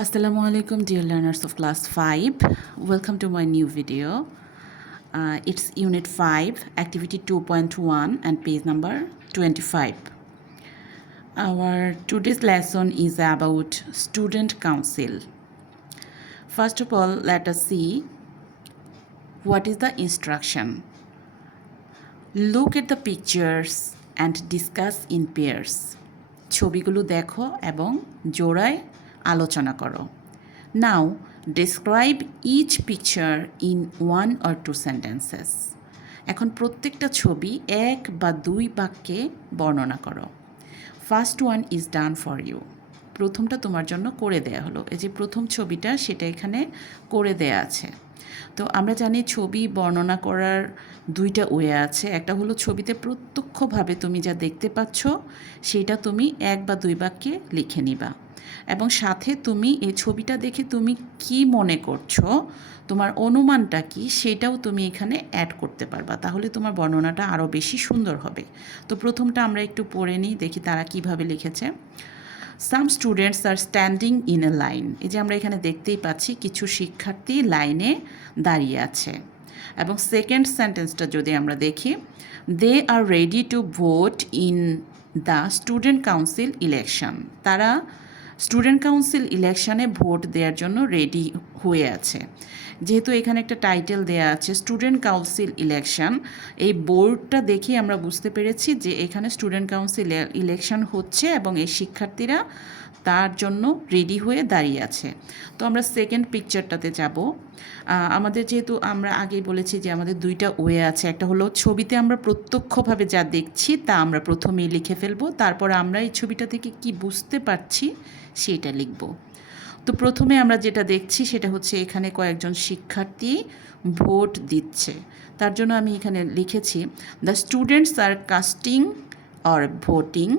Assalamu alaikum, dear learners of class 5. Welcome to my new video. It's unit 5, activity 2.1 and page number 25. Our today's lesson is about student council. First of all, let us see what is the instruction. Look at the pictures and discuss in pairs. ছবিগুলো দেখো এবং জোড়ায় আলোচনা করো। Now, describe each picture in 1 or 2 sentences. এখন প্রত্যেকটা ছবি এক বা দুই বাক্যে বর্ণনা করো। First one is done for you. প্রথমটা তোমার জন্য করে দেয়া হলো। এই যে প্রথম ছবিটা সেটা এখানে করে দেয়া আছে। তো আমরা জানি ছবি বর্ণনা করার দুইটা ওয়ে আছে। একটা হলো ছবিতে প্রত্যক্ষভাবে তুমি যা দেখতে পাচ্ছ সেটা তুমি এক বা দুই বাক্যে লিখে নিবা, এবং সাথে তুমি এই ছবিটা দেখে তুমি কি মনে করছো, তোমার অনুমানটা কি, সেটাও তুমি এখানে অ্যাড করতে পারবা। তাহলে তোমার বর্ণনাটা আরও বেশি সুন্দর হবে। তো প্রথমটা আমরা একটু পড়ে নিই, দেখি তারা কিভাবে লিখেছে। Some students are standing in a line. এই যে আমরা এখানে দেখতেই পাচ্ছি কিছু শিক্ষার্থী লাইনে দাঁড়িয়ে আছে। এবং সেকেন্ড সেন্টেন্সটা যদি আমরা দেখি, they are ready to vote in the student council election. তারা স্টুডেন্ট কাউন্সিল ইলেকশনে ভোট দেওয়ার জন্য রেডি হয়ে আছে। যেহেতু এখানে একটা টাইটেল দেয়া আছে স্টুডেন্ট কাউন্সিল ইলেকশন, এই বোর্ডটা দেখে আমরা বুঝতে পেরেছি যে এখানে স্টুডেন্ট কাউন্সিল ইলেকশন হচ্ছে এবং এই শিক্ষার্থীরা তার জন্য রেডি হয়ে দাঁড়িয়ে আছে। তো আমরা সেকেন্ড পিকচারটাতে যাব। আমাদের যেহেতু আমরা আগেই বলেছি যে আমাদের দুইটা ওয়ে আছে। একটা হলো ছবিতে আমরা প্রত্যক্ষভাবে যা দেখছি তা আমরা প্রথমেই লিখে ফেলবো, তারপর আমরা এই ছবিটা থেকে কি বুঝতে পারছি সেটা লিখব। তো প্রথমে আমরা যেটা দেখছি সেটা হচ্ছে এখানে কয়েকজন শিক্ষার্থী ভোট দিচ্ছে। তার জন্য আমি এখানে লিখেছি the students are casting or voting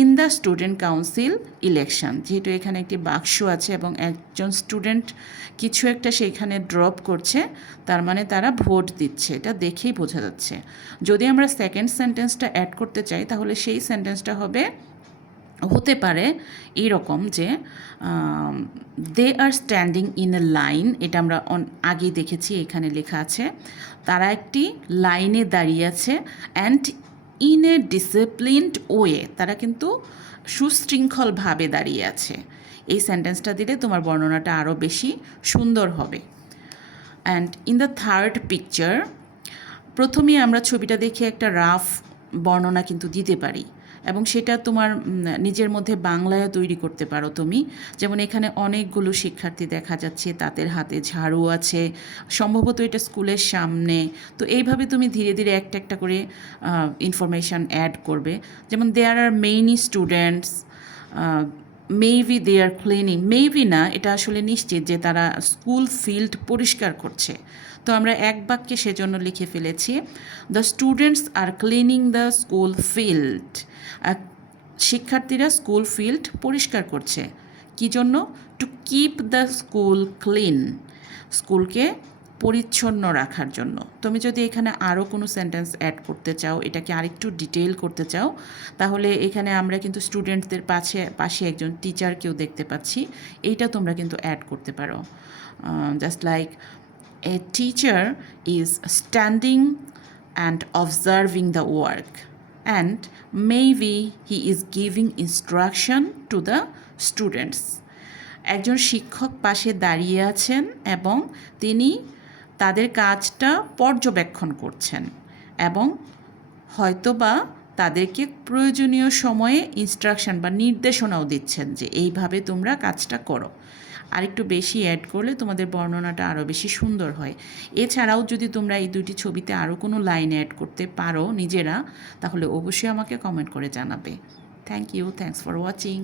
in the student council election. যেহেতু এখানে একটি বাক্স আছে এবং একজন স্টুডেন্ট কিছু একটা সেখানে ড্রপ করছে, তার মানে তারা ভোট দিচ্ছে, এটা দেখেই বোঝা যাচ্ছে। যদি আমরা সেকেন্ড সেন্টেন্সটা অ্যাড করতে চাই তাহলে সেই সেন্টেন্সটা হতে পারে এইরকম যে দে আর স্ট্যান্ডিং ইন এ লাইন। এটা আমরা আগেই দেখেছি, এখানে লেখা আছে তারা একটি লাইনে দাঁড়িয়ে আছে। And in a disciplined way, তারা কিন্তু সুশৃঙ্খলভাবে দাঁড়িয়ে আছে। এই সেন্টেন্সটা দিলে তোমার বর্ণনাটা আরও বেশি সুন্দর হবে। And in the third picture, প্রথমেই আমরা ছবিটা দেখে একটা রাফ বর্ণনা কিন্তু দিতে পারি, এবং সেটা তোমার নিজের মধ্যে বাংলায়ও তৈরি করতে পারো তুমি। যেমন এখানে অনেকগুলো শিক্ষার্থী দেখা যাচ্ছে, তাদের হাতে ঝাড়ু আছে, সম্ভবত এটা স্কুলের সামনে। তো এইভাবে তুমি ধীরে ধীরে একটা একটা করে ইনফরমেশান অ্যাড করবে। যেমন there are many students, maybe they are cleaning. Maybe না, এটা আসলে নিশ্চিত যে তারা স্কুল ফিল্ড পরিষ্কার করছে। তো আমরা এক বাক্যে সেজন্য লিখে ফেলেছি the students are cleaning the school field. শিক্ষার্থীরা স্কুল ফিল্ড পরিষ্কার করছে কী জন্য? To keep the school clean, স্কুলকে পরিচ্ছন্ন রাখার জন্য। তুমি যদি এখানে আরও কোনো সেন্টেন্স অ্যাড করতে চাও, এটাকে আরেকটু ডিটেইল করতে চাও, তাহলে এখানে আমরা কিন্তু স্টুডেন্টদের পাশে একজন টিচারকেও দেখতে পাচ্ছি, এইটা তোমরা কিন্তু অ্যাড করতে পারো। Just like a teacher is standing and observing the work, and maybe he is giving instruction to the students. একজন শিক্ষক পাশে দাঁড়িয়ে আছেন এবং তিনি তাদের কাজটা পর্যবেক্ষণ করছেন এবং হয়তোবা তাদেরকে প্রয়োজনীয় সময়ে ইনস্ট্রাকশন বা নির্দেশনাও দিচ্ছেন যে এইভাবে তোমরা কাজটা করো। আরেকটু বেশি অ্যাড করলে তোমাদের বর্ণনাটা আরও বেশি সুন্দর হয়। এছাড়াও যদি তোমরা এই দুটি ছবিতে আরও কোনো লাইন অ্যাড করতে পারো নিজেরা, তাহলে অবশ্যই আমাকে কমেন্ট করে জানাবে। Thank you, thanks for watching.